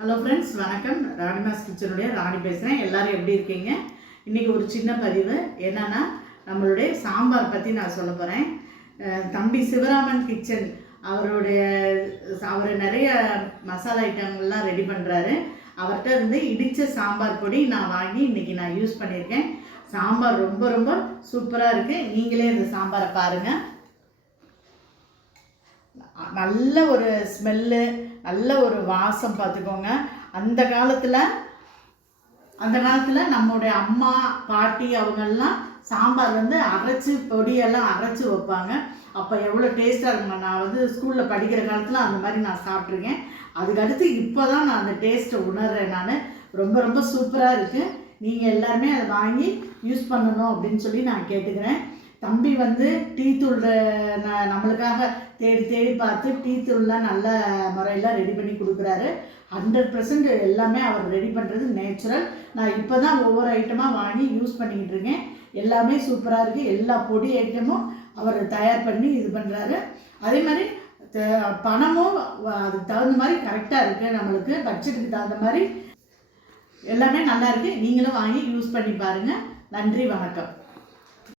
Hello friends வணக்கம். ராணிமாஸ் கிச்சனுடைய ராணி பேசுகிறேன் எல்லாரும் எப்படி இருக்கீங்க? இன்றைக்கி ஒரு சின்ன பதிவு. என்னென்னா நம்மளுடைய சாம்பார் பற்றி நான் சொல்ல போகிறேன் தம்பி சிவராமன் கிச்சன் அவருடைய அவர் நிறைய மசாலா ஐட்டங்கள்லாம் ரெடி பண்ணுறாரு அவர்கிட்ட இருந்து இடித்த சாம்பார் பொடி நான் வாங்கி இன்றைக்கி நான் யூஸ் பண்ணியிருக்கேன். சாம்பார் ரொம்ப ரொம்ப சூப்பராக இருக்குது நீங்களே இந்த சாம்பாரை பாருங்கள் நல்ல ஒரு ஸ்மெல்லு நல்ல ஒரு வாசம் பார்த்துக்கோங்க. அந்த காலத்தில் அந்த காலத்தில் நம்மளுடைய அம்மா பாட்டி அவங்கெல்லாம் சாம்பார் வந்து அரைச்சி பொடியெல்லாம் அரைச்சி வைப்பாங்க. அப்போ எவ்வளோ டேஸ்ட்டாக இருக்குங்க நான் வந்து ஸ்கூலில் படிக்கிற காலத்தில் அந்த மாதிரி நான் சாப்பிட்ருக்கேன் அதுக்கடுத்து இப்போ தான் நான் அந்த டேஸ்ட்டை உணர்றேன் நான். ரொம்ப ரொம்ப சூப்பராக இருக்குது நீங்கள் எல்லாருமே அதை வாங்கி யூஸ் பண்ணணும் அப்படின்னு சொல்லி நான் கேட்டுக்கிறேன். தம்பி வந்து டீ தூள் ந- நம்மளுக்காக தேடி தேடி பார்த்து டீ தூள்லாம் நல்ல முறையில் ரெடி பண்ணி கொடுக்குறாரு. ஹண்ட்ரட் பர்சன்ட் எல்லாமே அவர் ரெடி பண்ணுறது நேச்சுரல் நான் இப்போ தான் ஒவ்வொரு ஐட்டமாக வாங்கி யூஸ் பண்ணிக்கிட்டு இருக்கேன். எல்லாமே சூப்பராக இருக்குது எல்லா பொடி ஐட்டமும் அவர் தயார் பண்ணி இது பண்ணுறாரு அதே மாதிரி த- பணமும் அதுக்கு தகுந்த மாதிரி கரெக்டாக இருக்குது நம்மளுக்கு. பட்ஜெட்டுக்கு தகுந்த மாதிரி எல்லாமே நல்லா இருக்குது நீங்களும் வாங்கி யூஸ் பண்ணி பாருங்கள் நன்றி வணக்கம்.